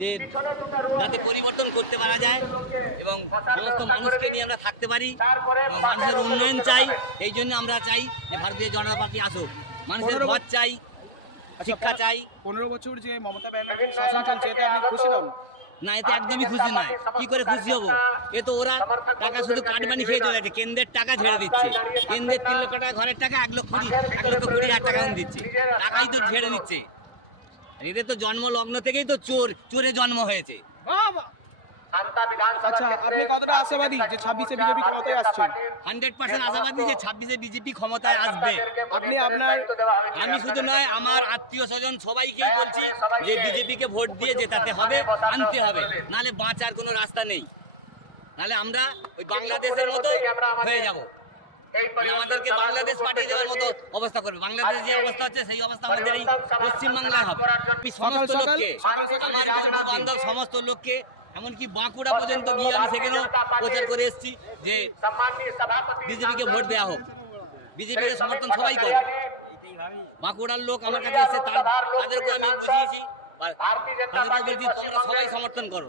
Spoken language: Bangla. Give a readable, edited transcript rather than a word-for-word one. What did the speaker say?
যে যাতে পরিবর্তন করতে পারা যায় এবং সমস্ত মানুষকে নিয়ে আমরা থাকতে পারি এবং মানুষের উন্নয়ন চাই। এই জন্য আমরা চাই যে ভারতীয় জনতা পার্টি আসুক। মানুষের ঘর চাই, শিক্ষা চাই। 15 বছর যে মমতা ব্যানার্জির শাসন চলছে এতে আপনি খুশি নন? না, এতে একদমই খুশি নয়। কি করে খুশি হবো? এ তো ওরা টাকা শুধু কাটবানি খেয়ে চলে যাচ্ছে। কেন্দ্রের টাকা ঝেড়ে দিচ্ছে। কেন্দ্রের 3 লক্ষ টাকা ঘরের টাকা 1,20,000 টাকা দিচ্ছে। টাকাই তো ঝেড়ে দিচ্ছে। এদের তো জন্ম লগ্ন থেকেই তো চোরে জন্ম হয়েছে। আচ্ছা, আপনি কতটা আশাবাদী যে 26-এ বিজেপি ক্ষমতায় আসছে? 100% আশাবাদী যে 26-এ বিজেপি ক্ষমতায় আসবে। আমি শুধু নয়, আমার আত্মীয় স্বজন সবাইকেই বলছি যে বিজেপিকে ভোট দিয়ে জেতাতে হবে, আনতে হবে, নাহলে বাঁচার কোনো রাস্তা নেই। নাহলে আমরা ওই বাংলাদেশের মতো হয়ে যাব। আমাদেরকে বাংলাদেশ পাঠিয়ে দেওয়ার মতো অবস্থা করবে। বাংলাদেশ যে অবস্থা হচ্ছে সেই অবস্থা আমাদের এই পশ্চিমবাংলায় হবে। আমি সমস্ত লোককে, আমার বন্ধু বান্ধব সমস্ত লোককে, এমনকি বাঁকুড়া পর্যন্ত গিয়ে আমি সেখানেও প্রচার করে এসেছি যে বিজেপিকে ভোট দেওয়া হোক। বিজেপিকে সমর্থন সবাই করে। বাঁকুড়ার লোক আমার কাছে এসে তাদেরকে আমি বুঝিয়েছি, তাদেরকে বলছি তোমরা সবাই সমর্থন করো।